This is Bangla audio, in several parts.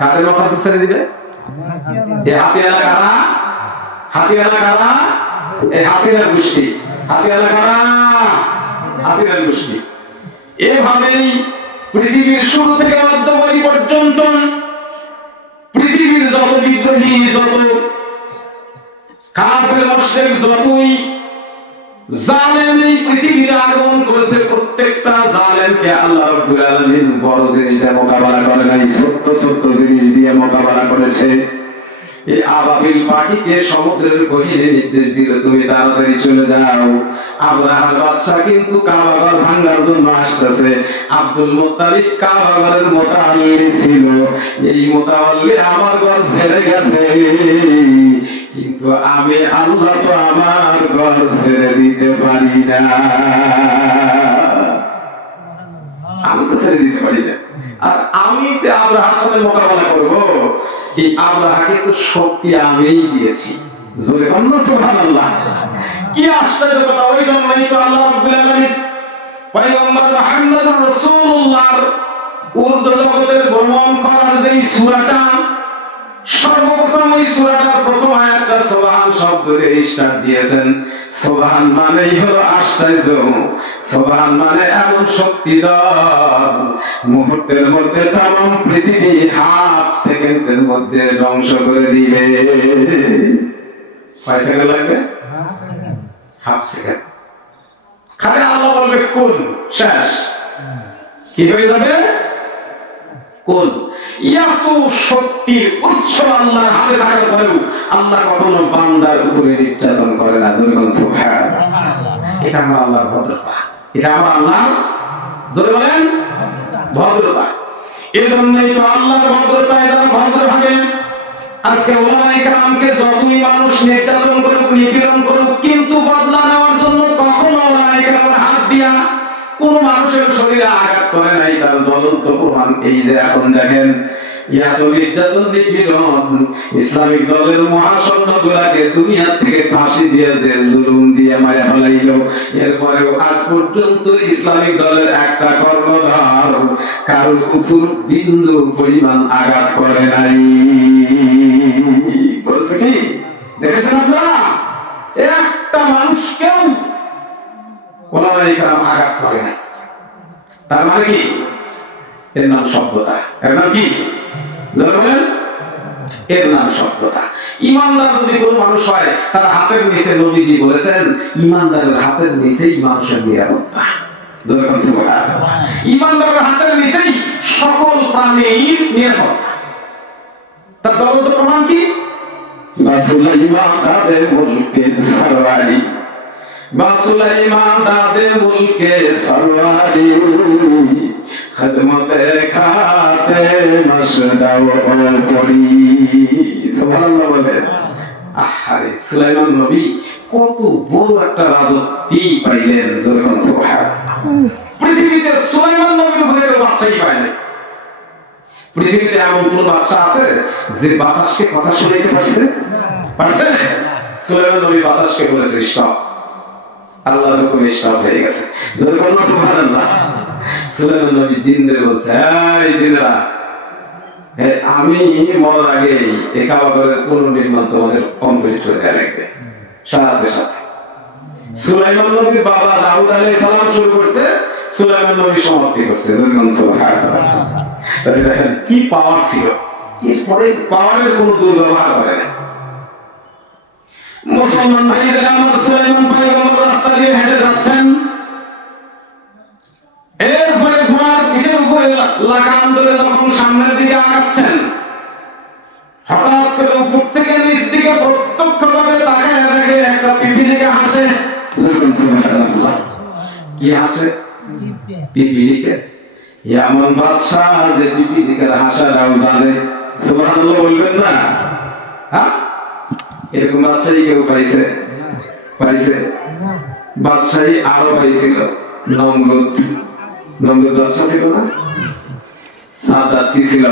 কাদের মাথার উপর ছেড়ে দিবে? হাতিয়ালা কারা? হাতিয়ালা কারা? হাসিনার গোষ্ঠী। হাতিয়ালা কারা? হাসিনার গোষ্ঠী। এভাবেই পৃথিবীর শুরু থেকে মধ্যবর্তী পর্যন্ত পৃথিবীর যত বিদ্রোহী, যত কাফের মুশরিক, যতই জালেম এই পৃথিবীতে আগমন করেছে, প্রত্যেকটা জালেমকে আল্লাহ রাব্বুল আলামিন বড় জিনিস দিয়ে মোকাবেলা করে নাই, ছোট্ট ছোট্ট জিনিস দিয়ে মোকাবেলা করেছে। এই আবাবিল পাখিকে সমুদ্রের গহীনে নির্দেশ দিল, তুমি তাড়াতাড়ি চলে যাও। আব্রাহার বাদশা কিন্তু কাবাঘর ভাঙার জন্য আসতেছে। আব্দুল মুত্তালিব কাবাঘরের মুতাআল্লি ছিল। এই মুতাআল্লি আমার ঘর ছেড়ে গেছে, কিন্তু আমি আল্লাহ তো আমার ঘর ছেড়ে দিতে পারি না। আমি তো ছেড়ে দিতে পারি না। আর আমি যে আব্রাহার সাথে মোকাবেলা করব, এই আব্রাহাকে তো শক্তি আমিই দিয়েছি। জোরে বলুন সুবহানাল্লাহ। কি আশ্চর্য কথা! ওই জন্যই তো আল্লাহ রাব্বুল আলামিন পয়গম্বর মুহাম্মদুর রাসূলুল্লাহর ঊর্ধ্ব জগতের ভ্রমণ করার যে সূরাটা, সর্বপ্রথম ওই সূরাটার প্রথম আয়াতটা সুবহান শব্দ দিয়ে স্টার্ট দিয়েছেন। সুবহান মানেই হলো আশ্চর্য, সুবহান মানে এমন শক্তিধর, মুহূর্তের মধ্যে তামাম পৃথিবী হাফ সেকেন্ডের মধ্যে ধ্বংস করে দিবে। কয় সেকেন্ড লাগবে? Half second. খালি আল্লাহ বলবে কুল, শেষ। কি হয়ে যাবে? কুল। এত শক্তির উৎস আল্লাহর হাতে থাকার পরেও আল্লাহ কখনো বান্দার উপরে নির্যাতন করে না। জোরে বলেন সুবহানাল্লাহ। এটা আমার আল্লাহর ভদ্রতা, এটা আমার আল্লাহর, জোরে বলেন, ভদ্রতা। এজন্যই তো আল্লাহর ভদ্রতায় যারা ভদ্র হবে, আজকে ওলামায়ে কেরামকে যতই মানুষ নির্যাতন করুক, নিপীড়ন করুক, কিন্তু বদলা নেওয়ার জন্য কখনো ওলামায়ে কেরামের হাত দিয়া কোন মানুষের শরীরে আঘাত করে নাই। তার জ্বলন্ত প্রমাণ এই যে এখন দেখেন, এত নির্যাতন, নিপীড়ন, ইসলামিক দলের মহাসৈন্যগুলাকে দুনিয়া থেকে ফাঁসি দিয়েছে, জুলুম দিয়ে মারা ফেলাইল। এরপরেও আজ পর্যন্ত ইসলামিক দলের একটা কর্ণধার কারোর উপর বিন্দু পরিমাণ আঘাত করে নাই। বলছে কি দেখেছেন আপনারা? একটা মানুষকেও ওলামায়ে কেরাম আঘাত করে নাই। তার মানে কি? এর নাম সভ্যতা। এর নাম কি? জানেন? এর নাম সভ্যতা। ইমানদার যদি কোনো মানুষ হয়, তার হাতের নিচে, নবীজি বলেছেন, ইমানদারের হাতের নিচেই মানুষের নিরাপত্তা। যেরকম সুবহানাল্লাহ। ইমানদারের হাতের নিচেই সকল প্রাণীর নিরাপত্তা। তার জ্বলন্ত প্রমাণ কি? সুলাইমান তাদের মুলকের সরওয়ারি, সুলাইমান তাদের মুলকের সরওয়ারি, খিদমতে খাতে নশদাও করি। সুবহানাল্লাহ বলেন। আহারে, সুলাইমান নবী কত বড় একটা রাজত্বই পাইলেন। যেরকম সুবহানাল্লাহ। পৃথিবীতে সুলাইমান নবীর উপরে কেউ বাদশাহী পায় না। পৃথিবীতে এমন কোন বাদশা আছে যে বাতাসকে কথা শোনাইতে পারছে? পারছে? সুলাইমান নবী বাতাসকে বলেছে স্টপ, আল্লাহর হুকুমে স্টপ হয়ে গেছে। জোরে বলুন সুবহানাল্লাহ। সুলাইমান নবী জিনদের বলছে, এই জিনরা, আমি মরার আগে এই কাবাঘরের পুনর্নির্মাণ তোমাদের কমপ্লিট করে দেয়া লাগবে। সাথে সাথে সুলাইমান নবীর বাবা দাউদ আলাইহিস সালাম শুরু করছে, সুলাইমান নবী সমাপ্তি করছে। জোরে বলুন সুবহানাল্লাহ। তাহলে দেখেন কি পাওয়ার ছিল। এরপরে পাওয়ারের কোনো দুর্ব্যবহার করে না। মুসলমান ভাইরা আমার, সুলাইমান পয়গম্বর রাস্তা দিয়ে হেঁটে যাচ্ছেন, এরপরে ঘোড়ার পিঠের উপরে লাগাম ধরে যখন সামনের দিকে আগাচ্ছেন, হঠাৎ করে উপর থেকে নিচ দিকে প্রত্যক্ষভাবে তাকায় দেখে একটা পিপিলিকা হাসে। কি হাসে? পিপিলিকা। এমন বাদশা যে পিপিলিকার হাসাটাও জানে। সুবহানাল্লাহ বলবেন না? হ্যাঁ, এরকম বাদশাহী কেউ পাইছে? পাইছে? বাদশাহী আরো পাইছিল নমরুদ। নমরুদ বাদশা ছিল না? সাদাত কি ছিল?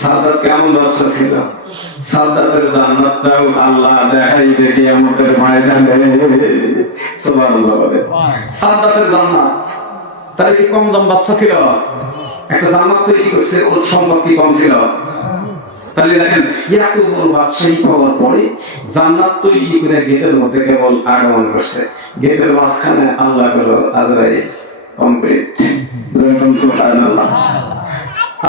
সাদাত কেমন বাদশা ছিল? সাদাতের জান্নাতটাও আল্লাহ দেখাইবে কিয়ামতের ময়দানে। সুবহানাল্লাহ। সাদাতের জান্নাত, তার কি কম দাম বাদশা ছিল? একটা জান্নাত তৈরি করছে, ওর সম্পত্তি কম ছিল। তাহলে দেখেন এত বড় বাদশাহী পাওয়ার পরে জান্নাত তৈরি করে গেটের মধ্যে কেবল আগমন করছে, গেটের মাঝখানে আল্লাহ বলল আজরাইল কমপ্লিট। সুবহানাল্লাহ।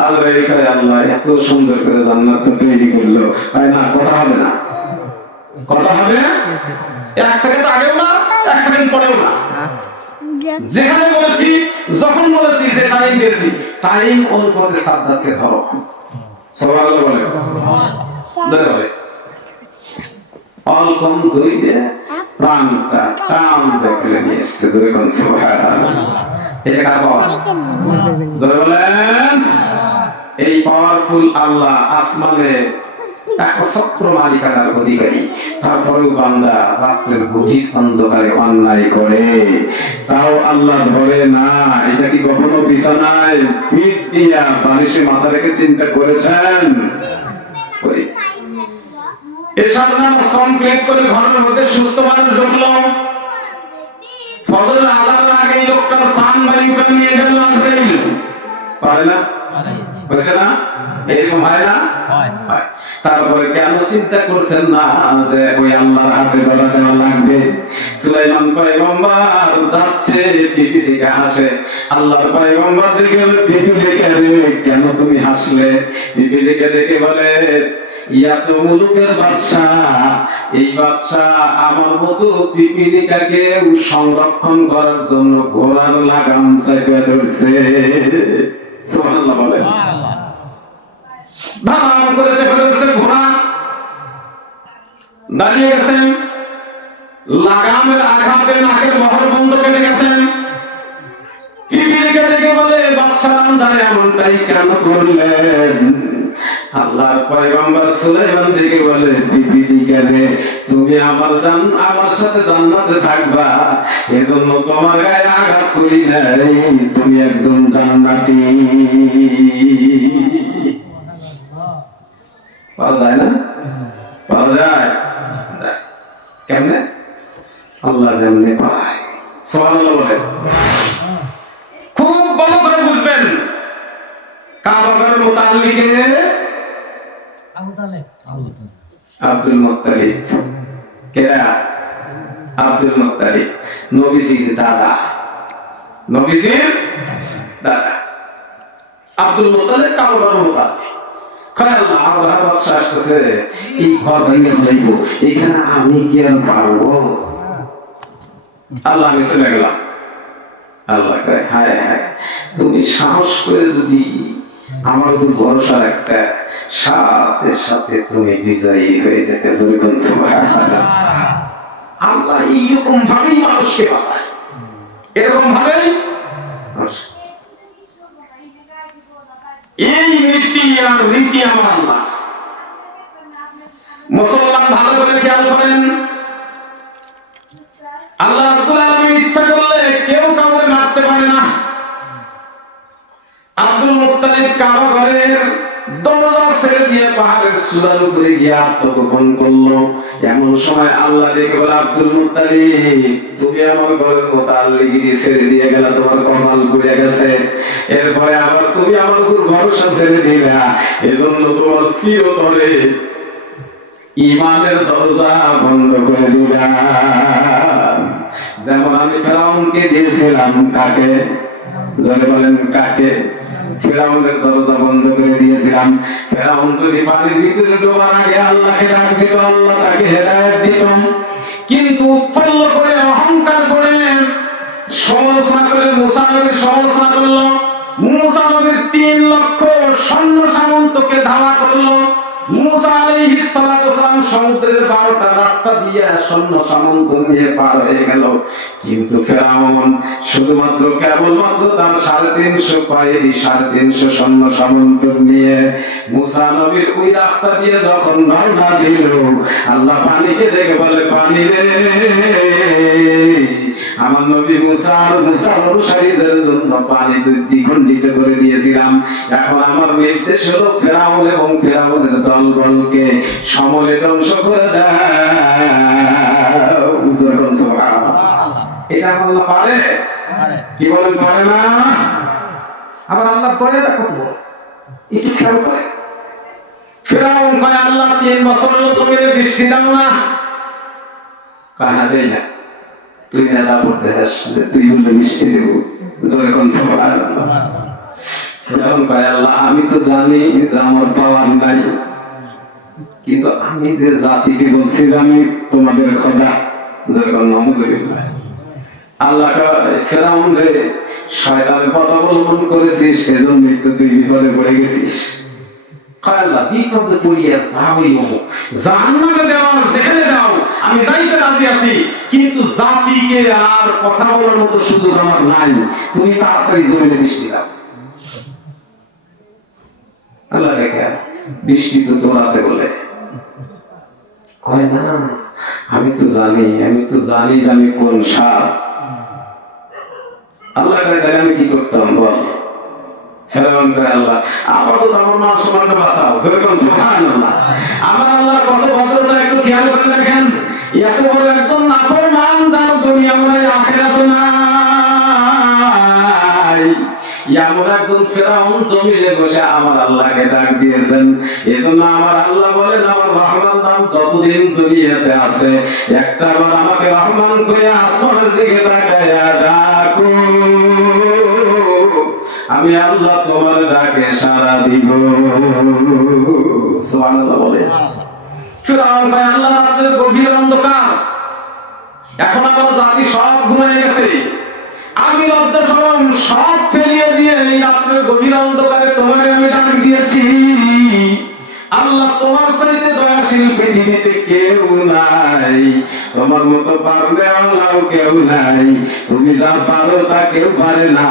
আজরাইল কয় আল্লাহ এত সুন্দর করে জান্নাত তৈরি করলো, তাই না কথা হবে না, কথা হবে এক সেকেন্ড আগেও না এক সেকেন্ড পরেও না। যেখানে বলেছি যখন বলেছি যে টাইম দিয়েছি টাইম অনুপাতে সাদ্দাতকে ধরো। সুবহানাল্লাহ বলে ধরে অলকম দুইয়ে প্রাণটা টান দেখলে নিয়ে এসছে ধরে কোন সুবহানাল্লাহ। এটা কার পাওয়ার জোরে বলেন। এই পাওয়ারফুল আল্লাহ আসমানে একছত্র মালিকানার অধিকারী, তারপরেও বান্দা রাত্রের গভীর অন্ধকারে অন্যায় করে, তাও আল্লাহ ধরে না। এটা কি কখনো বিছানায় পিঠ দিয়া বালিশে মাথা রেখে চিন্তা করেছেন? এসব নামাজ কমপ্লিট করে ঘরের মধ্যে সুস্থ মানুষ ঢুকলো, ফজরের আজানের আগে এই লোকটার প্রাণ বায়ুটা নিয়ে গেল আজরাইল। পারে না? হয়েছে না? এরকম হয় না? হয়। তারপরে কেন চিন্তা করছেন না যে ওই আল্লাহর হাতে ধরা দেওয়া লাগবে? সুলাইমান পয়গম্বর যাচ্ছে, পিপি দিকে হাসে। আল্লাহর পয়গম্বর দেখে পিপি দেখে কেন তুমি হাসলে? পিপি দেখে দেখে বলে ইয়া তো মুলুকের বাদশা, এই বাদশা আমার মতো পিপিলিকাকে সংরক্ষণ করার জন্য ঘোড়ার লাগাম চাপিয়ে ধরছে। সুবহানাল্লাহ বলে ধাম করে চেপে ধরছে ঘোড়া, দাঁড়িয়ে গেছেন, লাগামের আঘাতে নাকের বহর বন্ধ কেটে গেছেন। পিপিলিকা দেখে বলে বাদশা আন্দারে এমনটাই কেন করলেন? আল্লাহর পয়গম্বর সুলাইমান দিকে বলে পিপিলিকা রে, তুমি আমার সাথে জান্নাতে থাকবা, এজন্য তোমার গায়ে আঘাত করি নাই, তুমি একজন জান্নাতি। পাওয়া যায় না? পাওয়া যায় কেমনে? আল্লাহ যেমনে পায়। সুবহানাল্লাহ বলে খুব ভালো করে বুঝবেন। কাবার মুতাল্লিকে আব্দুল মুত্তালিব। কেরা? আব্দুল মুত্তালিব নবীজির দাদা, নবীজির দাদা আব্দুল মুত্তালিব কাবার মুতাল্লিব। আল্লাহ আল্লাহর বাদশা আসছে, এই ঘর ভেঙে ফেলবো, এখানে আমি কি আর পারবো? আল্লাহ আমি চলে গেলাম। আল্লাহ কয় হায় হায়, তুমি সাহস করে যদি আমার উপর ভরসা রাখতে, সাথে সাথে তুমি বিজয়ী হয়ে যেতে। সুবহানাল্লাহ। আল্লাহ এইরকম ভাবেই মানুষকে বাঁচায়, এরকম ভাবেই। এই নীতি আর রীতি আমার আল্লাহ। মুসলমান ভালো করে খেয়াল করেন, আল্লাহ রাব্বুল আলামিন ইচ্ছা করলে কেউ কাউকে মারতে পারে না। আব্দুল মুত্তালিব কাবা ঘরের দরজা ছেড়ে দিয়ে পাহাড়ের চূড়ার উপরে গিয়ে আত্মগোপন করলো। এমন সময় আল্লাহ দেখে বলে আব্দুল মুত্তালিব, তুমি আমার ঘরের মুতাল্লিগিরি ছেড়ে দিয়ে গেলা, তোমার কপাল পুড়ে গেছে। এরপরে আবার তুমি আমার উপর ভরসা ছেড়ে দিলা, এজন্য তোমার চিরতরে ঈমানের দরজা বন্ধ করে দিলাম। যেমন আমি ফেরাউনকে দিয়েছিলাম, কাকে? জোরে বলেন কাকে? ফেরাউনের দরজা বন্ধ করে দিয়েছিলাম। ফেরাউন যদি পানির ভিতরে ডোবার আগে আল্লাহকে ডাক দিত, আল্লাহ তাকে হেদায়েত দিত। কিন্তু উৎফুল্ল করে অহংকার করে সমালোচনা করে মুসা নবীর সমালোচনা করলো। মুসা নবীর 3 লক্ষ সৈন্য সামন্তকে ধাওয়া করলো। মুসা আলাইহিস সালাতু ওয়াসালাম সমুদ্রের 12টা রাস্তা দিয়ে সৈন্য সামন্ত নিয়ে পার হয়ে গেল। কিন্তু ফেরাউন শুধুমাত্র কেবলমাত্র তার 350 কয়েদি 350 সৈন্য সামন্ত নিয়ে মুসা নবীর ওই রাস্তা দিয়ে যখন রওনা দিল, আল্লাহ পানিকে দেখে বলে পানি রে, আমার নবী মুসার অনুসারীদের জন্য পানি দ্বিখণ্ডিত করে দিয়েছিলাম। এখন আমার নির্দেশ হলো ফেরাউন এবং ফেরাউনের দলবলকে সমলে ধ্বংস করে দাও। এটা আল্লাহ পারে? কি বলেন পারে না? আবার আল্লাহ দয়াটা কত বড় একটু খেয়াল করে। ফিরাউন কয় আল্লাহ 3 বছর হলো জমিনে বৃষ্টি দাও না। কানা দেই না, তুই নেতা করতে আসলে তুই বললে বৃষ্টি দেবো। যখন সুবহানাল্লাহ। ফিরাউন কয় আল্লাহ আমি তো জানি যে আমার পাওয়ার নাই, কিন্তু আমি যে জাতিকে বলছি যে আমি তোমাদের খোদা, যখন নাউযুবিল্লাহ। আল্লাহ কয় ফিরাউন রে, শয়তানের পথ অবলম্বন করেছিস, সেজন্যই তো তুই বিপদে পড়ে গেছিস। কয় আল্লাহ বিপদে পড়িয়া যাওই হবো, জাহান্নামে দাও যেখানে দাও আমি যাইতে রাজি আছি, কিন্তু জাতিকে আর কথা বলার মতো সুযোগ আমার নাই, তুমি তাড়াতাড়ি জমিনে বৃষ্টি দাও। আল্লাহ দেখে বৃষ্টি তো তোরাতে বলে, কয় না আমি তো জানি যে আমি কোন সাপ। আল্লাহ আমি কি করতাম বল। ফেরাউন কয় আল্লাহ আপাতত আমার মান সম্মানটা বাঁচাও। সুবহানাল্লাহ। আমার আল্লাহ কত ভদ্রতা একটু খেয়াল করে দেখেন। এত বড় একদম নাফরমান যার দুনিয়া নাই আখিরাত নাই, এমন একজন ফেরাউন জমিনে বসে আমার আল্লাহকে ডাক দিয়েছেন। এজন্য আমার আল্লাহ বলেন আমার রহমান নাম যতদিন দুনিয়াতে আছে একটাবার আমাকে রহমান কইয়া আসমানের দিকে তাকায়া ডাকো, আমি আল্লাহ তোমার ডাকে সাড়া দিব। সুবহানাল্লাহ বলে। ফিরাউন কয় আল্লাহ রাতের গভীর অন্ধকার, এখন আমার জাতি সব ঘুমিয়ে গেছে, আমি লজ্জা শরম সব ফেলিয়ে দিয়ে এই রাতের গভীর অন্ধকারে তোমাকে আমি ডাক দিয়েছি। আল্লাহ তোমার চাইতে দয়াশীল পৃথিবীতে কেউ নাই, তোমার মতো পারলে আল্লাহ কেউ নাই, তুমি যা পারো তা কেউ পারে না।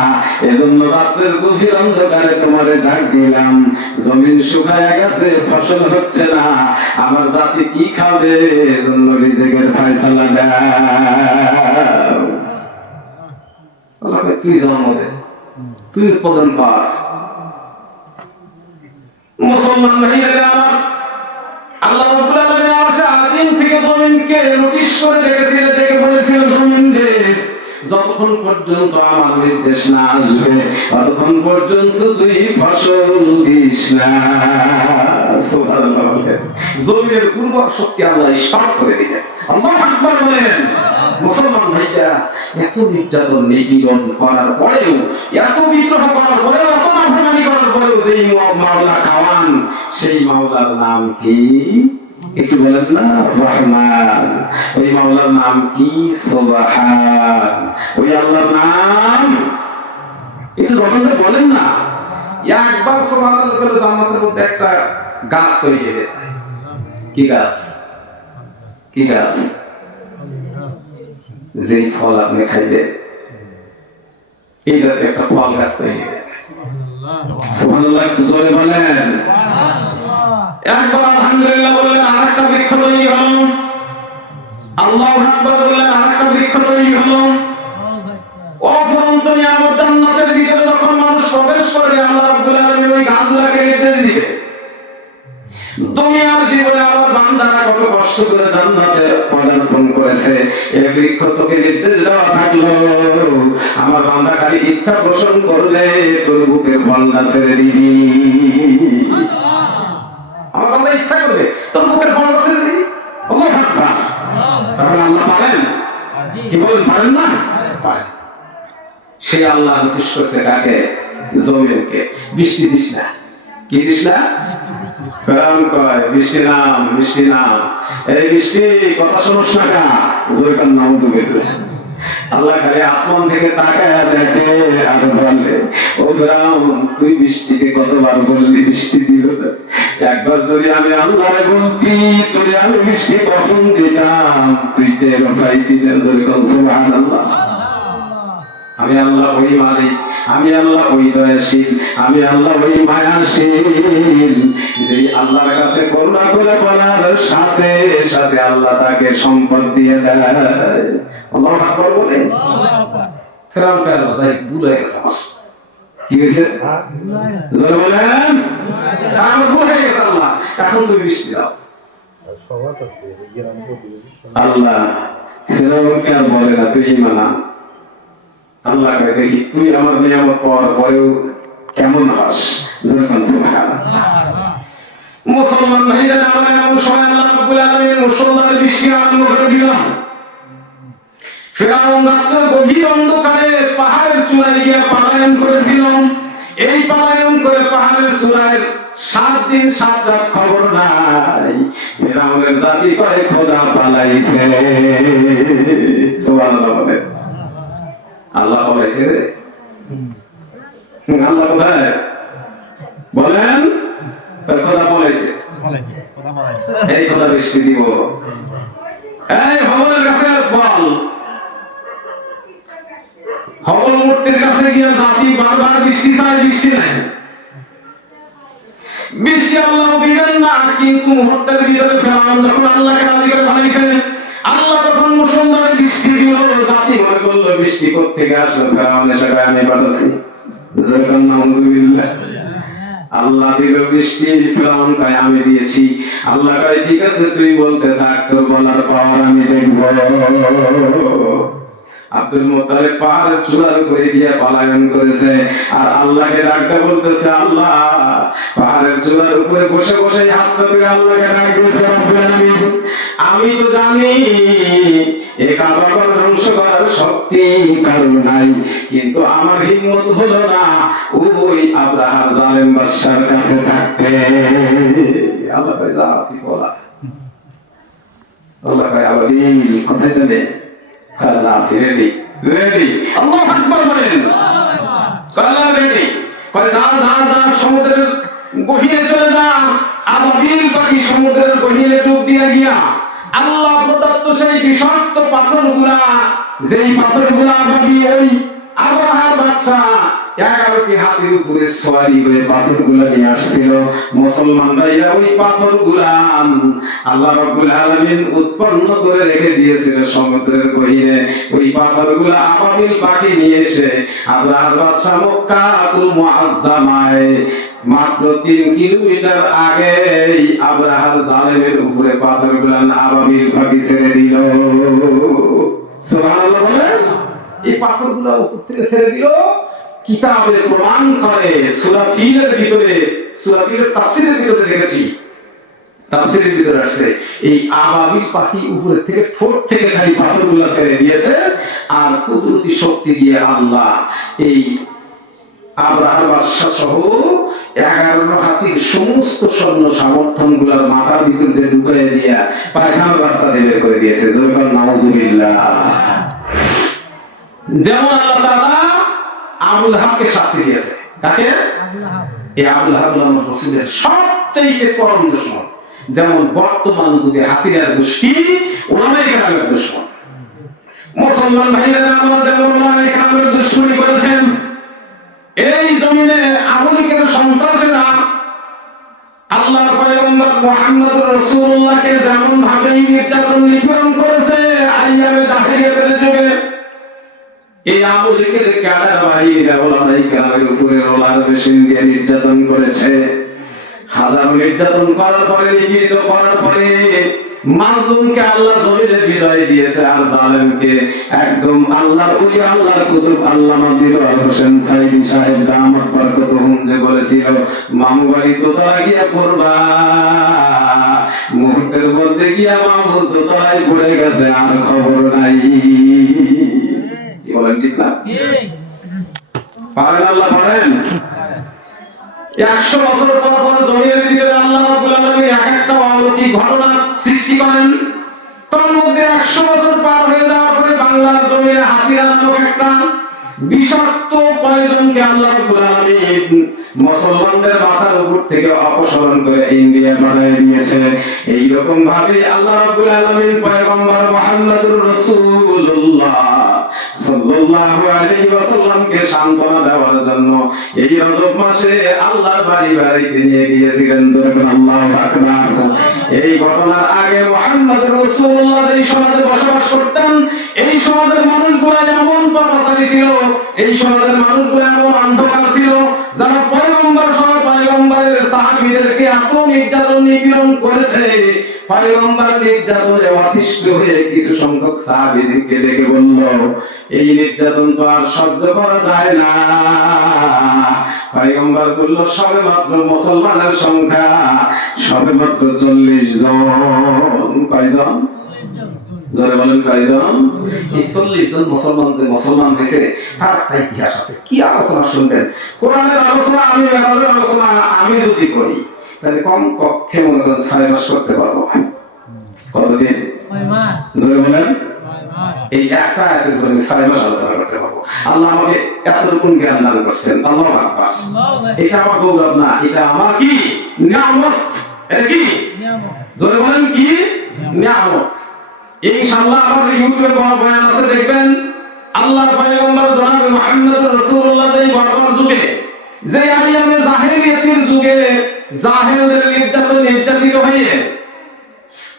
এজন্য রাতের গভীর অন্ধকারে তোমারে ডাক দিলাম। জমিন শুকায় গেছে, ফসল হচ্ছে না, আমার জাতি কি খাবে, এজন্য রিজিকের ফয়সালা দাও। আল্লাহ তুই জন্ম দে, তুই উৎপাদন কর। মুসলমান ভাইয়েরা আমার, আল্লাহ রাব্বুল আলামিন আরশে আজিম থেকে জমিনকে নোটিশ করে রেখেছিলেন, দেখে বলেছিল জমিন রে যতক্ষণ পর্যন্ত আমার নির্দেশ না আসবে ততক্ষণ পর্যন্ত তুই ফসল দিস না। সুবহানাল্লাহ। জমিনের উর্বর শক্তি আল্লাহ স্টপ করে দিলেন। আল্লাহু আকবার বলেন। মুসলমান ভাইরা এত নির্যাতন নিপীড়ন করার পরেও, এত বিদ্রোহ করার পরেও, এত নাফরমানি করার পরেও যেই মাওলা খাওয়ান সেই মাওলার নাম কি একটু বলেন না? রহমান। ওই মাওলার নাম কি? সুবহান। ওই আল্লাহর নাম একটু যখন বলেন না, একবার সুবহানাল্লাহ বলে জান্নাতের মধ্যে একটা গাছ তৈরি হয়ে যায়। কি গাছ? কি গাছ? যে ফল আপনি খাইবেন এই জাতীয় একটা ফল গাছ তৈরি হয়ে যায়। সুবহানাল্লাহ একটু জোরে বলেন। একবার আলহামদুলিল্লাহ বললেন, আরেকটা বৃক্ষ তৈরি হলো। আল্লাহু আকবার বললেন, আরেকটা বৃক্ষ তৈরি হলো। অফুরন্ত নিয়ামত জান্নাতের ভিতরে যখন মানুষ প্রবেশ করবে আল্লাহ রাব্বুল আলামিন ওই গাছগুলোকে নির্দেশ দিবে। দুনিয়ার জীবনে আমার বান্দারা কত কষ্ট করে জান্নাতে পদার্পণ করেছে, এই বৃক্ষ তোকে নির্দেশ দেওয়া থাকলো আমার বান্দা খালি ইচ্ছা পোষণ করলে তোর বুকে ফলটা ছেড়ে দিবি। আমার বান্দা ইচ্ছা করবে তোর বুকের ফলটা ছেড়ে দিবি। আল্লাহু আকবার। তাহলে আল্লাহ পারেন কি বলেন? পারেন না? পারেন। সেই আল্লাহ নোটিশ করছে কাকে? জমিনকে, বৃষ্টি দিস না। কি দিস না? ফেরাউন কয় বৃষ্টি নাম, বৃষ্টি নাম। এই বৃষ্টি কথা শুনোস না কা? জোরে কান নাউযুবিল্লাহ। আল্লাহ খালি আসমান থেকে তাকায় দেখে আর বলে, ও ফেরাউন তুই বৃষ্টিকে কতবার বললি বৃষ্টি দিল না? একবার যদি আমি আল্লাহরে বলতি তুই আমি বৃষ্টি কখন দিতাম, তুই টের পাইতি না। জোরে কান সুবহানাল্লাহ। আমি আল্লাহ ওই মালিক, আমি আল্লাহ ওই দয়াশীল, আমি আল্লাহ ওই মায়াশীল, যে আল্লাহর কাছে করুণা করে বলার সাথে সাথে আল্লাহ তাকে সম্পদ দিয়ে দেয়। আল্লাহু আকবার বলে। ফেরাউন কে আল্লাহ যাই ভুল হয়ে গেছে। কি হয়েছে? জোরে বলেন। আমার ভুল হয়ে গেছে আল্লাহ, এখন তুমি বৃষ্টি দাও। আল্লাহ ফেরাউন কে আর বলে না তুই ঈমান আন। আল্লাহ কয় দেখি তুই আমার নিয়ামত পাওয়ার পরেও কেমন রস, যেরকম সুবহানাল্লাহ। মুসলমান ভাইরা আমরা এমন সময় আল্লাহ রাব্বুল আলামিন মুসলমানদের বৃষ্টি আরম্ভ করে দিল। ফিরআউন রাতের গভীর অন্ধকারে পাহাড়ের চূড়ায় গিয়ে পলায়ন করেছিল। এই পলায়ন করে পাহাড়ের চূড়ায় 7 দিন 7 রাত খবর নাই। ফিরআউনের জাতি কয় খোদা পালাইছে। সুবহানাল্লাহ বলে। আল্লাহ পালাইছে রে। আল্লাহ কোথায় বলেন? খোদা পালাইছে। এই খোদা বৃষ্টি দিব। এই ভবনের কাছে বল। হবল মূর্তির কাছে গিয়ে জাতি বারবার বৃষ্টি চায়, বৃষ্টি নাই। বৃষ্টি আল্লাহ দিবেন না, কিন্তু মুহূর্তের ভিতরে ফেরাউন যখন আল্লাহকে রাজি করে বানাইছে, আল্লাহ তখন মুসলমানের বৃষ্টি দিল। জাতি মনে করলো বৃষ্টি কোত্থেকে আসলো, ফেরাউন এসে আমি পাঠাচ্ছি। আল্লাহ দিল বৃষ্টি, ফেরাউন কয় আমি দিয়েছি। আল্লাহ কয় ঠিক আছে তুই বলতে থাক, তোর বলার পাওয়ার আমি দেখব। আব্দুল মুত্তালিব পাহাড়ের চূড়ার উপরে গিয়ে পলায়ন করেছে, আর আল্লাহকে ডাকতে বলতেছে আল্লাহ। পাহাড়ের চূড়ার উপরে বসে বসে হাত ধরে আল্লাহকে ডাকতেছে রব্বুল আলামিন, আমি তো জানি এই কাবাগর ধ্বংস করার শক্তি কারো নাই, কিন্তু আমার হিম্মত হলো না ওই আব্রাহার জালেম বাদশার কাছে থাকতে। আল্লাহ কয় যা তুই বলা। আল্লাহ কয় আবাবিল কোথায় যাবে? আল্লাহ রেডি রেডি। আল্লাহু আকবার বলেন। আল্লাহ রেডি। কয় যা যা যা সমুদ্রের গভীরে চলে যা। আবাবিল পাখি সমুদ্রের গভীরে ডুব দিয়ে গিয়া আল্লাহ প্রদত্ত সেই বিষাক্ত পাথরগুলা, যেই পাথরগুলা আবাবিল ওই আব্রাহার বাদশা 11টি হাতির উপরে সওয়ারি হয়ে পাথরগুলা নিয়ে আসছিল। মুসলমান ভাইরা ওই পাথরগুলা আল্লাহ রাব্বুল আলামিন উৎপন্ন করে রেখে দিয়েছিল সমুদ্রের গহীরে। ওই পাথরগুলা আবাবিল পাখি নিয়ে এসে আব্রাহার বাদশা মক্কাতুল মুআজ্জামায় মাত্র 3 কিলোমিটার আগে আব্রাহার জালেমের উপরে পাথরগুলা আবাবিল পাখি ছেড়ে দিল। সুবহানাল্লাহ বলেন। এই পাথরগুলো উপর থেকে ছেড়ে দিল। কিতাবে প্রমাণ করে সূরা ফিলের ভিতরে, সূরা ফিলের তাফসীরের ভিতরে দেখেছি, তাফসীরের ভিতরে আসছে এই আবাবিল পাখি উপরে থেকে ঠোঁট থেকে খালি পাথরগুলো ছেড়ে দিয়েছে, আর কুদরতি শক্তি দিয়ে আল্লাহ এই আব্রাহার বাদশা সহ 11 হাতির সমস্ত সৈন্য সমর্থনগুলোর মাথার ভিতর দিয়ে ঢুকিয়ে দিয়া পায়খানার রাস্তা দিয়ে বের করে দিয়েছে। যখন নাউজুবিল্লাহ। যেমন আল্লাহ তাআলা আবুল হাবকে শাস্তি দিয়েছে। কাকে? এই আবুল হাব আমার রাসূলের সবচেয়ে পরম দুশমন। যেমন বর্তমান যুগে হাসিনার গোষ্ঠী ওলামায়ে কেরামের দুশমন। মুসলমান ভাইরা আমরা যেমন ওলামায়ে কেরামের দুশমনি করেছেন, এই জমিনে আবুলকের সন্ত্রাসীরা আল্লাহর পয়গম্বর মুহাম্মদুর রাসূলুল্লাহকে যেমন ভাবে নির্যাতন নিপীড়ন করেছে আইয়ামে জাহেলিয়াতের যুগে, এই আবুলকের কাডার ভাইরা ওলামায়ে কেরামের উপরে রোলার মেশিন দিয়ে নির্যাতন করেছে। হাজারো নির্যাতন করার পরে, নিপীড়িত করার পরে মাজলুমকে আল্লাহ জমিনে বিজয় দিয়েছে, আর জালেমকে একদম আল্লাহর ওলি, আল্লাহর কুতুব আল্লামা দিলওয়ার হোসেন সাইদি সাহেব দামাত বরকতুহুম যে বলেছিল মামু বাড়ি দোতলা গিয়া পড়বা, মুহূর্তের মধ্যে গিয়া মামু দোতলায় পড়ে গেছে, আর খবর নাই। কি বলেন ঠিক না? পারেন আল্লাহ পারেন। 100 বছর পর পর জমিনের ভিতরে আল্লাহ রাব্বুল আলামিন এক একটা অলৌকিক ঘটনা সৃষ্টি করেন। তার মধ্যে 100 বছর পার হয়ে যাওয়ার পরে বাংলার জমিনে হাসিনা নামক একটা বিষাক্ত পয়জনকে আল্লাহ রাব্বুল আলামিন মুসলমানদের মাথার উপর থেকে অপসারণ করে ইন্ডিয়া বানিয়ে দিয়েছে। এই রকম ভাবে আল্লাহ রাব্বুল আলামিন পয়গম্বর মুহাম্মদুর রাসূলুল্লাহ সাল্লাল্লাহু আলাইহি ওয়াসাল্লামকে সান্ত্বনা দেওয়ার জন্য এই রজব মাসে আল্লাহর বাড়ি বাড়িতে নিয়ে গিয়েছিলেন। আল্লাহু আকবার। এই ঘটনার আগে মুহাম্মদুর রাসূলুল্লাহ এই সমাজে বসবাস করতেন। এই সমাজের মানুষগুলো এমন পাপাচারী ছিল, এই সমাজের মানুষগুলো এমন অন্ধকার ছিল, যারা পয়গম্বর সহ পয়গম্বরের সাহাবীদেরকে এত নির্যাতন নিপীড়ন করেছে। পয়গম্বর নির্যাতনে অতিষ্ঠ হয়ে কিছু সংখ্যক সাহাবীদেরকে ডেকে বলল, এই নির্যাতন তো আর সহ্য করা যায় না। পয়গম্বর বলল সবে মাত্র মুসলমানের সংখ্যা সবে মাত্র 40 জন। কয়জন? জোরে বলেন কয়জন? এই 40 জন মুসলমান হয়েছে, তার একটা ইতিহাস আছে। কি আলোচনা শুনবেন? কোরআনের আলোচনা, আমি মেরাজের আলোচনা আমি যদি করি তাহলে কম পক্ষে মনে করেন 6 মাস করতে পারবো। কতদিন? 6 মাস। জোরে বলেন। এই একটা আয়াতের উপর আমি 6 মাস আলোচনা করতে পারবো। আল্লাহ আমাকে এতটুকু জ্ঞান দান করছেন। আল্লাহু আকবার। এটা আমার গৌরব না, এটা আমার কি নিয়ামত। এটা কি নিয়ামত? জোরে বলেন কি নিয়ামত। ইনশাআল্লাহ আমার ইউটিউবে বড় বয়ান আছে, দেখবেন। আল্লাহর পয়গম্বর জনাব মুহাম্মদ রাসূলুল্লাহ এই বর্তমান যুগে, যে আইয়ামে জাহেলিয়াতের যুগে জাহেলদের নির্যাতিত হয়ে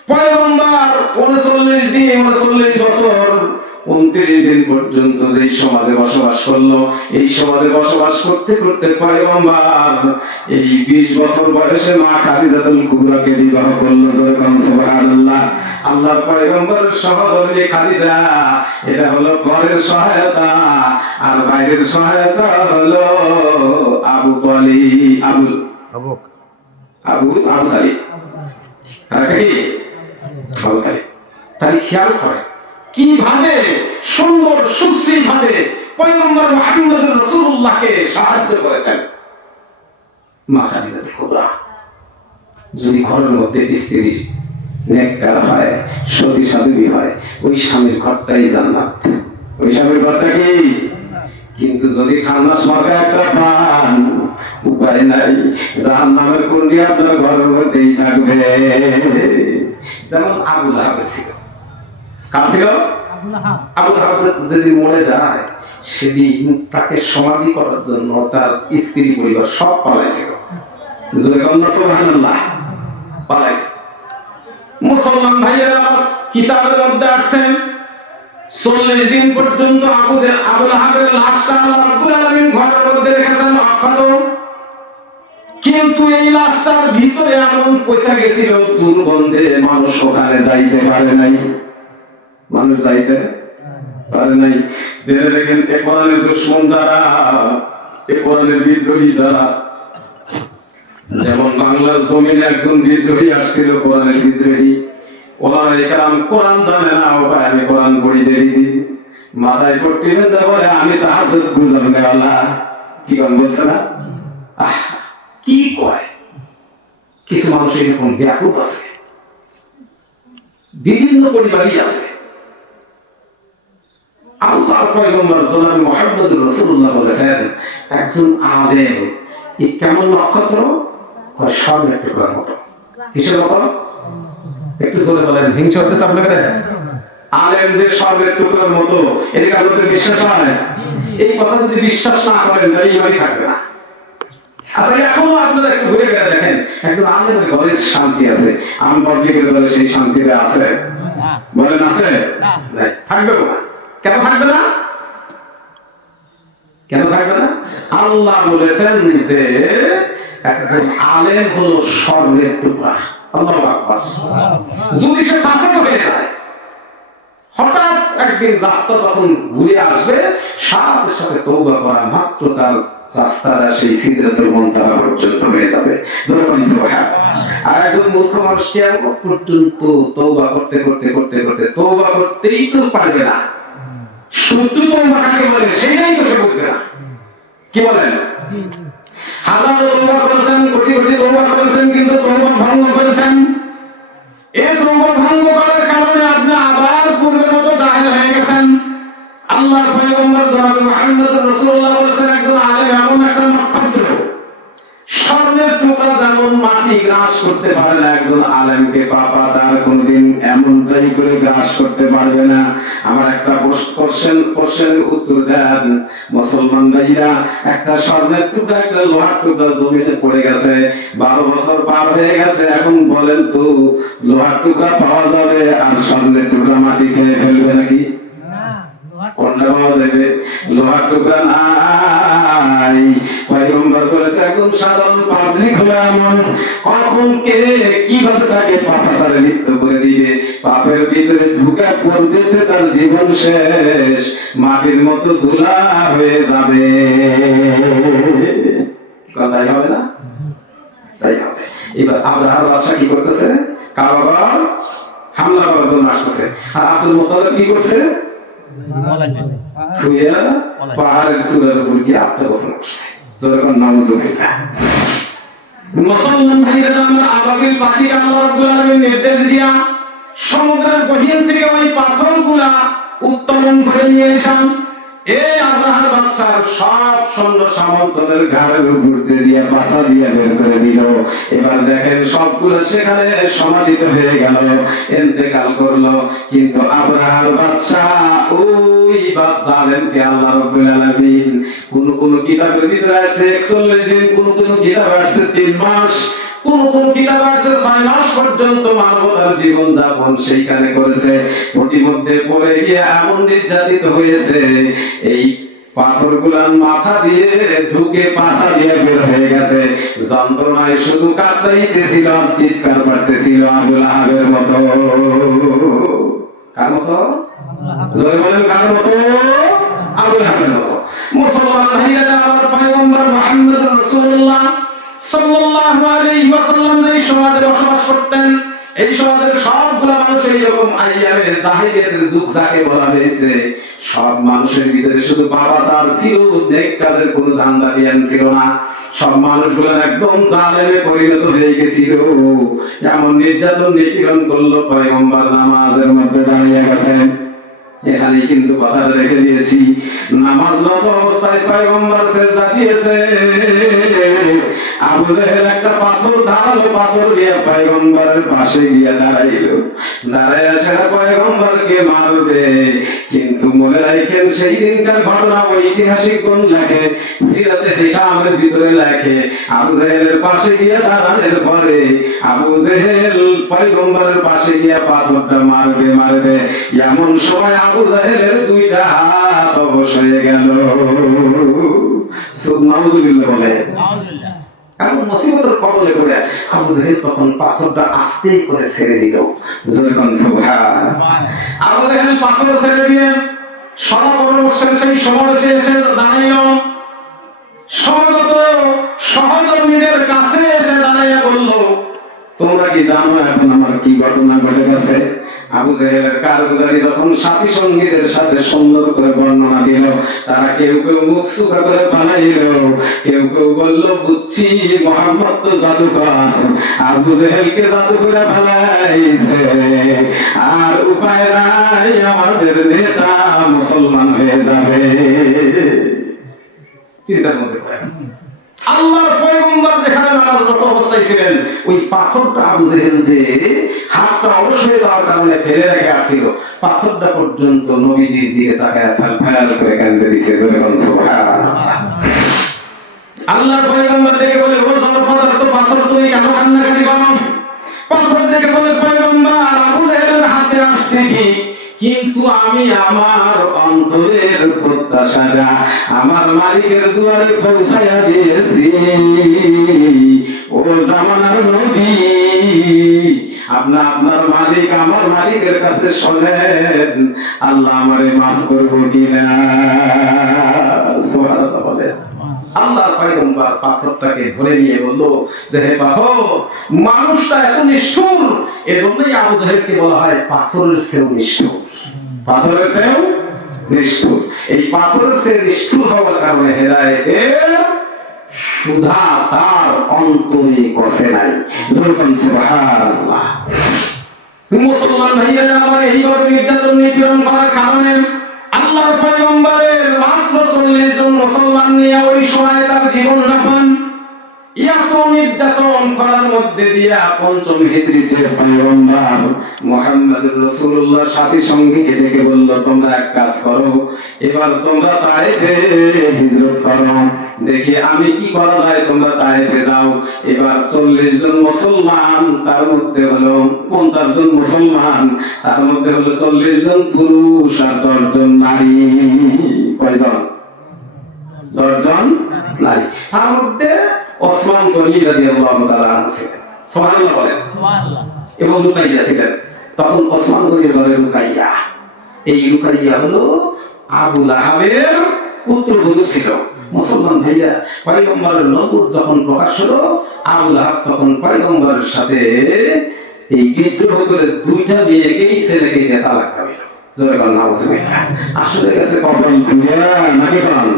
পয়গম্বর 39 বছর 29 দিন পর্যন্ত যে সমাজে বসবাস করলো, এই সমাজে বসবাস করতে করতে পয়গম্বর এই 20 বছর বয়সে মা খাদিজাতুল কুবরাকে বিবাহ করলো। সুবহানাল্লাহ। আল্লাহর পয়গম্বরের সহধর্মী খাদিজা, এটা হলো ঘরের সহায়তা, আর বাইরের সহায়তা হলো আবু তালিব। আবু তালিব। তাই খেয়াল করে কিভাবে সুন্দর সুশ্রী ভাবে পয়গম্বর মুহাম্মদ রাসূলুল্লাহকে সাহায্য করেছেন মা খাদিজাতুল কুবরা। যদি ঘরের মধ্যে স্ত্রী নেককার হয়, সতী সাধবী হয়, ওই স্বামীর ঘরটাই জান্নাত। ওই স্বামীর ঘরটা কি? কিন্তু যদি খান্নাস মার্কা একটা পান, উপায় নাই, জাহান্নামের কুণ্ডি আপনার ঘরের মধ্যেই থাকবে। যেমন আবু লাহাব ছিল। কার ছিল? আবু লাহাব যদি মরে যায়, সেদিন তাকে সমাধি করার জন্য তার স্ত্রী পরিবার সব পালাইছিল। সুবহানাল্লাহ। পালাইছে। মুসলমান ভাইয়েরা কিতাবের মধ্যে আসছেন 40 দিন পর্যন্ত আবু লাহাবের লাশটা আল্লাহ রাব্বুল আলামিন ঘরের মধ্যে রেখেছেন অক্ষত। কিন্তু এই লাশটার ভিতরে এমন পয়সা গেছিল দুর্গন্ধে মানুষ ওখানে যাইতে পারে নাই। মানুষ যাইতে পারে নাই। জেনে দেখেন এ কোরআনের দুশমন যারা, এ কোরআনের বিদ্রোহী যারা, যেমন বাংলার জমিনে একজন বিদ্রোহী আসছিল, কোরআনের বিদ্রোহী। ওলামায়ে কেরাম কোরআন জানে না, ওকে আমি কোরআন পড়ি দেই, মাথায় পট্টি বেঁধে বলে আমি তাহাজ্জুদ গুজারনে ওয়ালা। কি গান বলছে না? কি কয়? কিছু মানুষ এরকম ব্যাকুল আছে, বিভিন্ন পরিবারই আছে। আল্লাহর পয়গম্বর জনাব মুহাম্মদ রাসূলুল্লাহ বলেছেন, একজন আলেম এই কেমন নক্ষত্র? স্বর্ণের টুকরার মতো। কিসের মতো? একটু জোরে বলেন, হিংসা হতেছে আপনাদের? আলেম যে স্বর্ণের টুকরার মতো, এটাকে আপনাদের বিশ্বাস হয়? এই কথা যদি বিশ্বাস না করেন তাহলে ইমানই থাকবে না। আচ্ছা, এখনো আপনারা একটু ঘুরে ঘুরে দেখেন, একজন আলেমের ঘরে শান্তি আছে, আমি পাবলিকের ঘরে সেই শান্তিটা আছে? বলেন আছে? নাই। থাকবে না। কেন থাকবে না? কেন থাকবে না? আল্লাহ বলেছেন যে একজন আলেম হলো স্বর্ণের টুকরা। আল্লাহু আকবার। যদি সে ফাসিক হয়ে যায়, হঠাৎ একদিন রাস্তা তখন ঘুরে আসবে, সাথে সাথে তওবা করা মাত্র তার রাস্তাটা সেই সিদরাতুল মুনতাহা পর্যন্ত হয়ে যাবে। যখন আর একজন মূর্খ মানুষ কিয়ামত পর্যন্ত তওবা করতে করতে করতে করতে তওবা করতেই তো পারবে না। শুদ্ধ তওবা কাকে বলে সেটাই তো সে বুঝবে না। কি বলেন? হাজার তওবা করেছেন, কোটি কোটি তওবা করেছেন, কিন্তু তওবা ভঙ্গ করেছেন। এই তওবা ভঙ্গ করার কারণে আপনি আবার পূর্বের মতো জাহেল হয়ে গেছেন। আল্লাহর পয়গম্বর জনাব মুহাম্মদ রাসূলুল্লাহ বলেছেন, একজন আলেম এমন একটা নক্ষত্র, স্বর্ণের টুকরা যেমন মাটি গ্রাস করতে পারে না, একজন আলেমকে পাপা তার কোনদিন এমনটাই করে গ্রাস করতে পারবে না। আমার একটা কোশ্চেন উত্তর দেন মুসলমান ভাইরা। একটা স্বর্ণের টুকরা, একটা লোহার টুকরা জমিনে পড়ে গেছে, 12 বছর পার হয়ে গেছে, এখন বলেন তো লোহার টুকরা পাওয়া যাবে আর স্বর্ণের টুকরা মাটি খেয়ে ফেলবে নাকি? কোনটা পাওয়া যাবে? লোহার টুকরা নাই। পয়গম্বর বলেছে, একদম সাধারণ পাবলিক হলো এমন, কখন কে কিভাবে তাকে পাপাচারে লিপ্ত করে দিবে, পাপের ভিতরে ঢুকে পড়বে, তার জীবন শেষ, মাটির মতো ধুলা হয়ে যাবে। তাই হবে না? তাই হবে। এবার আব্রাহার বাদশা কি করতেছে? কাবার হামলা করার জন্য আসতেছে। আর আব্দুল মুত্তালিব কি করছে? পাহাড়ের চূড়ার উপর গিয়ে আত্মগোপন করছে। যখন নাউজুবিল্লাহ। মুসলমান ভাইরা আমরা আবাবিল পাখিকে আল্লাহ রাব্বুল আলামিন নির্দেশ দিয়া সমুদ্রের গহীন থেকে ওই পাথরগুলা উত্তোলন করে নিয়ে এসেন। এই আব্রাহার বাদশার সব সৈন্য সামন্তদের ঘাড়ের উপর দিয়ে বাসা দিয়ে বের করে দিল। এবার দেখেন সবগুলো সেখানে সমাধিত হয়ে গেল, ইন্তেকাল করলো। কিন্তু আব্রাহার বাদশা ওই জালেমকে আল্লাহ রাব্বুল আলামিন কোন কিতাবের ভিতরে আছে 41 দিন, কোন কিতাবে আছে 3 মাস, কোন কিতাব আছে 6 মাস পর্যন্ত মানবতার জীবন যাপন সেইখানে করেছে। প্রতিমধ্যে পড়ে গিয়ে এমন নির্যাতিত হয়েছে, এই পাথরগুলার মাথা দিয়ে ঢুকে পাছা দিয়ে বের হয়ে গেছে। যন্ত্রণায় শুধু কাঁদতেছিল, চিৎকার করতেছিল আবুল আহাবের মতো। কার মতো? জোরে বলেন, কার মতো? আবুল আহাবের মতো। মুসলমান ভাইরা, আমার পয়গম্বর মুহাম্মদ রাসূলুল্লাহ সাল্লাল্লাহু আলাইহি ওয়াসাল্লাম যে সমাজে বসবাস করতেন, এই সমাজের সবগুলা মানুষ এইরকম আইয়ামে জাহিলিয়াতের যুগ যাকে বলা হয়েছে, সব মানুষের ভিতরে শুধু বাবাচার ছিল, নেক কাজের কোনো ধান্দা জ্ঞান ছিল না। সব মানুষগুলো একদম জালেমে পরিণত হয়ে গেছিল। এমন নির্যাতন নিপীড়ন করলো, পয়গম্বর নামাজের মধ্যে দাঁড়িয়ে গেছেন। এখানে কিন্তু কথা রেখে দিয়েছি, নামাজরত অবস্থায় পয়গম্বর সিজদা দিয়েছে। আবু জাহেল একটা পাথর ধারালো পাথর দিয়ে পয়গম্বরের পাশে গিয়ে দাঁড়াইলো। দাঁড়ায় আসে পয়গম্বরকে মারবে, কিন্তু মনে রাখেন সেই দিনকার ঘটনা ঐতিহাসিক কোন লেখে, সিরাতে হিসামের ভিতরে লেখে, আবু জাহেলের পাশে গিয়ে দাঁড়ানোর পরে আবু জাহেল পয়গম্বরের পাশে গিয়ে পাথরটা মারবে এমন সময় আবু জাহেলের 2টা হাত অবশ হয়ে গেল। নাউজুবিল্লাহ বলে। এমন মুসিবতের কবলে করে আবু জাহেল তখন পাথরটা আস্তে করে ছেড়ে দিল। যখন সুবহান, আবু জাহেল পাথর ছেড়ে দিয়ে সর্বমস্যের সেই সমাবেশে এসে দাঁড়াইল। সমগত সহকর্মীদের কাছে এসে দাঁড়াইয়া বলল, তোমরা কি জানো এখন আমার কি ঘটনা ঘটে গেছে? আবু জাহেলের কারগুজারি যখন সাথী সঙ্গীদের সাথে সুন্দর করে বর্ণনা দিল, তারা কেউ মুখ সুখা করে বানাইল, কেউ বলল, বুঝছি মুহাম্মদ তো জাদুকর, আবু জাহেলকে জাদু করে ফেলাইছে, আর উপায় নাই, আমাদের নেতা মুসলমান হয়ে যাবে। চিন্তার মধ্যে আল্লাহর পয়গম্বর যেখানে নামাজরত অবস্থায় ছিলেন, ওই পাথরটা আবু জাহেল যে হাতটা অবশ্যই যাওয়ার কারণে ফেলে রেখে আসছিল, পাথরটা পর্যন্ত নবীজির দিকে তাকায় ফ্যাল করে কাঁদতে দিছে। যখন সুবহানাল্লাহ, আল্লাহর পয়গম্বর দেখে বলে, ও জনপদার্থ পাথর, তুমি কেন কান্নাকাটি করো? পাথর দেখে বলে, পয়গম্বর আবু জাহেলের হাতে আসছে কি, কিন্তু আমি আমার অন্তরের প্রত্যাশাটা আমার মালিকের দুয়ারে পৌঁছায়া দিয়েছি। ও জামানার নবী, আপনার মালিক আমার মালিকের কাছে শোনেন, আল্লাহ আমারে মাফ করবো কিনা। সুবহানাল্লাহ বলে। আল্লাহর পয়গম্বর পাথরটাকে ধরে নিয়ে বলল যে, হে পাথর, মানুষটা এত নিষ্ঠুর, এজন্যই আবু জাহেলকে বলা হয় পাথরের চেয়েও নিষ্ঠুর। পাথরের চেয়েও নিষ্ঠুর। এই পাথরের চেয়ে নিষ্ঠুর হওয়ার কারণে হেদায়েতের সুধা তার অন্তরে কষে নাই। যখন সুবহানাল্লাহ, মুসলমান ভাইরা আমার এইভাবে নির্যাতন নিপীড়ন করার কারণে আল্লাহর পয়গম্বরের মাত্র 40 জন মুসলমান নিয়ে ওই সময় তার জীবন যাপন, এত নির্যাতন করার মধ্যে দিয়া 5ম হিজরিতে পয়গম্বর মুহাম্মদুর রাসূলুল্লাহ সাথী সঙ্গীকে ডেকে বলল, তোমরা এক কাজ করো, এবার তোমরা তায়েফে হিজরত করো, দেখি আমি কি করা যায়, তোমরা তায়েফে যাও। এবার 40 জন মুসলমান, তার মধ্যে হলো 50 জন মুসলমান, তার মধ্যে হলো 40 জন পুরুষ আর 10 জন নারী। কয়জন? 10 জন নারী। তার মধ্যে ওসমান গনি রাদিয়াল্লাহু তাআলা ছিলেন। সুবহানাল্লাহ বলেন। সুবহানাল্লাহ। এবং রুকাইয়া ছিলেন। তখন ওসমান গনির ঘরে রুকাইয়া, এই রুকাইয়া হলো আবু লাহাবের পুত্রবধূ ছিল। মুসলমান ভাইয়া, পয়গম্বরের নবুয়ত যখন প্রকাশ হলো, আবু লাহাব তখন পয়গম্বরের সাথে এই বিদ্রোহ করে দুইটা মেয়েকেই ছেলেকে দিয়ে তালাক দেওয়া। আসলে গেছে কপাল পুড়িয়া নাকি কারণ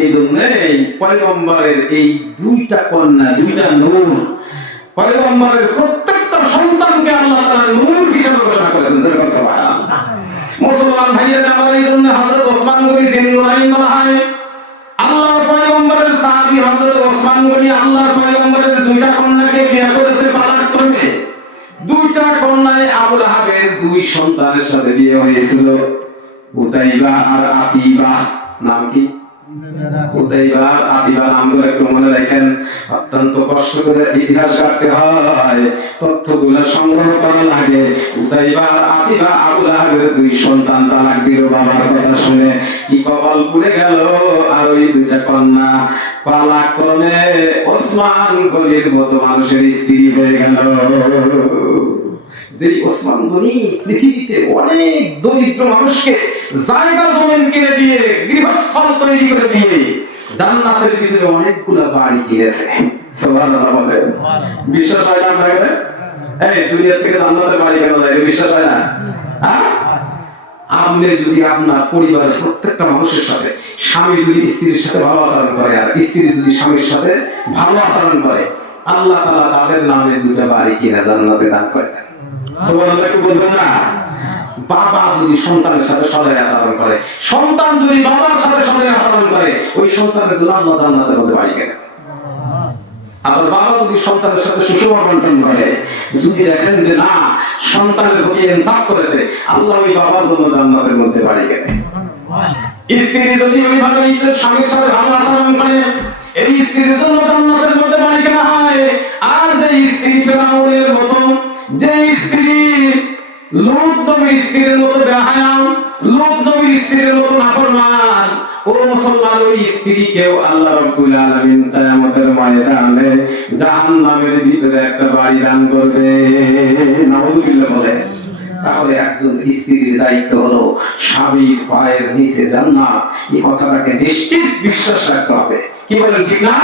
এই জন্যই পয়গম্বরের এই দুইটা কন্যা, দুইটা নূর, পয়গম্বরের প্রত্যেকটা সন্তানকে আল্লাহ তাআলা নূর হিসেবে ঘোষণা করেছেন। মুসলমান ভাইয়েরা আমার এই জন্য হযরত ওসমান গনি জিন্নুরাইন বলা হয়। আল্লাহর পয়গম্বরের সাহাবী হযরত ওসমান গনি আল্লাহর পয়গম্বরের দুইটা কন্যাকে বিয়ে করেছে তালাক করে। দুইটা কন্যায় আবু লাহাবের দুই সন্তানের সাথে বিয়ে হয়েছিল, উতাইবা আর আতিবা। নাম কি? উতাইবা আর আতিবা নামগুলো একটু মনে রাখেন। অত্যন্ত কষ্ট করে ইতিহাস কাটতে হয়, তথ্যগুলো সংগ্রহ করা লাগে। উতাইবা আর আতিবা আবু লাহাবের দুই সন্তান তালাক দিল বাবার কথা শুনে। কি কপাল পুড়ে গেল। আর ওই দুইটা কন্যা পালাক্রমে ওসমান গনির মতো মানুষের স্ত্রী হয়ে গেল। যে ওসমান গনি পৃথিবীতে অনেক দরিদ্র মানুষকে জায়গা জমিন কিনে দিয়ে, গৃহস্থল তৈরি করে দিয়ে, জান্নাতের ভিতরে অনেকগুলো বাড়ি কিনেছে। সুবহানাল্লাহ বলেন। বিশ্বাস হয় না আপনাদের? এই দুনিয়া থেকে জান্নাতের বাড়ি কেন যায়? বিশ্বাস হয় না? হ্যাঁ, আপনি যদি আপনার পরিবারের প্রত্যেকটা মানুষের সাথে, স্বামী যদি স্ত্রীর সাথে ভালো আচরণ করে আর স্ত্রী যদি স্বামীর সাথে ভালো আচরণ করে, আল্লাহ তাআলা তাদের নামে দুটো বাড়ি কিনে জান্নাতে দান করে দেন। সুবহানাল্লাহ কি বলবেন না? বাবা যদি সন্তানের সাথে সদয় আচরণ করে, সন্তান যদি বাবার সাথে সদয় আচরণ করে, ওই সন্তানের জন্য আল্লাহ জান্নাতের মধ্যে বাড়ি কিনে। আবার বাবা যদি সন্তানের সাথে সুষম বন্টন করে, যদি দেখেন যে না সন্তানের প্রতি ইনসাফ করেছে, আল্লাহ ওই বাবার জন্য জান্নাতের মধ্যে বাড়ি কেনে। স্ত্রী যদি ওইভাবে স্বামীর সাথে ভালো আচরণ করে, এই স্ত্রীর জন্য জান্নাতের মধ্যে বাড়ি কেনা হয়। আর যে স্ত্রী ফেরাউনের মতো, যে স্ত্রী লূত নবীর স্ত্রীর মতো বেহায়া, লূত নবীর স্ত্রীর মতো নাফরমান, ও মুসলমান, ওই স্ত্রীকেও আল্লাহ রাব্বুল আলামিন কিয়ামতের ময়দানে জাহান্নামের ভিতরে একটা বাড়ি দান করবে। নাউযুবিল্লাহ বলে। তাহলে একজন স্ত্রীর দায়িত্ব হলো স্বামীর পায়ের নিচে জান্নাত, এই কথাটাকে নিশ্চিত বিশ্বাস রাখতে হবে। কি বলেন, ঠিক না?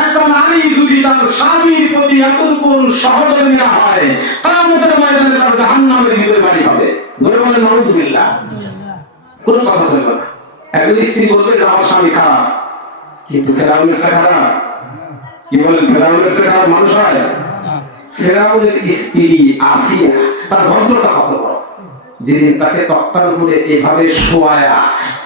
একটা নারী যদি তার স্বামীর প্রতি এতটুকু সহধর্মী না হয়, কিয়ামতের ময়দানে তার জাহান্নামের ভিতরে বাড়ি হবে। জোরে বলেন নাউযুবিল্লাহ। কোনো কথা চলবে না। একজন স্ত্রী বলবে যে আমার স্বামী খারাপ, কিন্তু ফেরাউনের চেয়ে খারাপ? কি বলেন, ফেরাউনের চেয়ে খারাপ মানুষ হয়? ফেরাউনের স্ত্রী আসিয়া তার ভদ্রতা কত বড়, যেদিন তাকে তক্তার উপরে এভাবে শোয়ায়া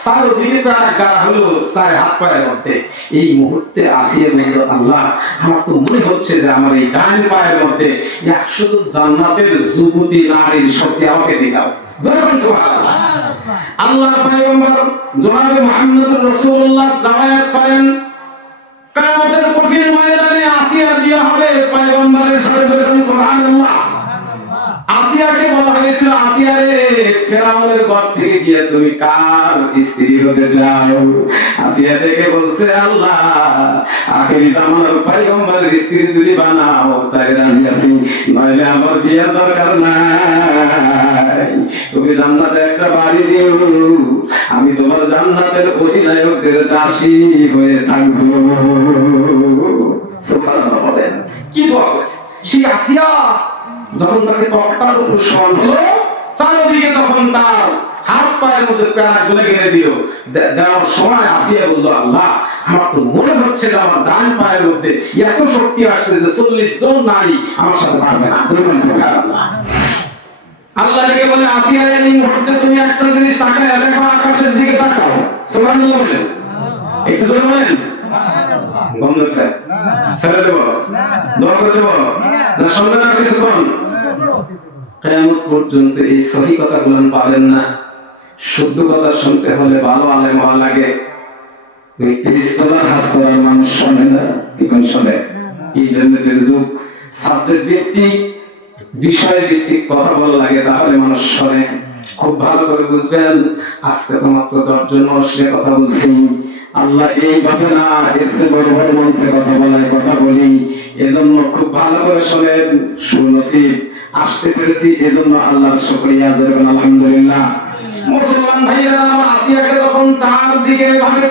চারদিকে তার গা হলো চার হাত পায়ের মধ্যে, এই মুহূর্তে আসিয়া বলল, আল্লাহ আমার তো মনে হচ্ছে যে আমার এই ডান পায়ের মধ্যে 100 জন জান্নাতের যুবতী নারীর শক্তি আমাকে দিয়ে যাও। আল্লাহ পয়গম্বর জনাবে মুহাম্মদুর রাসূলুল্লাহ দাওয়াত করেন, কিয়ামতের কঠিন ময়দানে আসিয়া বিয়ে হবে পয়গম্বরের সাথে। সুবহানাল্লাহ। আসিয়াকে বলা হয়েছিল, আসিয়া রে, ফেরাউনের ঘর থেকে গিয়ে তুমি কার স্ত্রী হতে চাও? আসিয়া দেখে বলছে, আল্লাহ আখেরি জামানার পয়গম্বরের স্ত্রী যদি বানাও তাই রাজি আছি, নইলে আমার বিয়ের দরকার নাই। তুমি জান্নাতে একটা বাড়ি দিও, আমি তোমার জান্নাতের অধিনায়কদের দাসী হয়ে থাকবো। সুবহানাল্লাহ বলেন। কি দোয়া করেছে সেই আসিয়া? যখন তাকে তক্তার উপর শোয়ানো হলো, চারদিকে তখন তার হাত পায়ের মধ্যে প্যারা গলে গেলে দিল, দেওয়ার সময় আসিয়া বললো, আল্লাহ আমার তো মনে হচ্ছে যে আমার ডান পায়ের মধ্যে এত শক্তি আসছে যে 40 জন নারী আমার সাথে পারবে না। আল্লাহ কে বলে, আসিয়া এই মুহূর্তে তুমি একটা জিনিস তাকায় দেখো, আকাশের দিকে তাকাও। সুবহানাল্লাহ বলেন। একটু জোরে বলেন। গন্ধ স্যার ছেড়ে দেবো, দোয়া করে দেবো না, শুনবে না কিছুক্ষণ? কিয়ামত পর্যন্ত এই সহি কথাগুলো পাবেন না। শুদ্ধ কথা শুনতে হলে ভালো আলেম হওয়া লাগে। ওই 30 তলার হাসপাতাল মানুষ শোনে না, কি কোন শোনে? ইন্টারনেটের যুগ, সাবজেক্ট ভিত্তিক, বিষয় ভিত্তিক কথা বলা লাগে, তাহলে মানুষ শোনে। খুব ভালো করে বুঝবেন, আজকে তো মাত্র 10 জন মানুষের কথা বলছি। আল্লাহ এইভাবে না, এসে বড় বড় মঞ্চে কথা বলায় কথা বলি, এজন্য খুব ভালো করে শোনেন। সুনসিব আসতে পেরেছি, এজন্য আল্লাহর শুকরিয়া জানাবেন। আলহামদুলিল্লাহ। মুসলমান ভাইরা, আসিয়াকে তখন চারদিকে ভাবে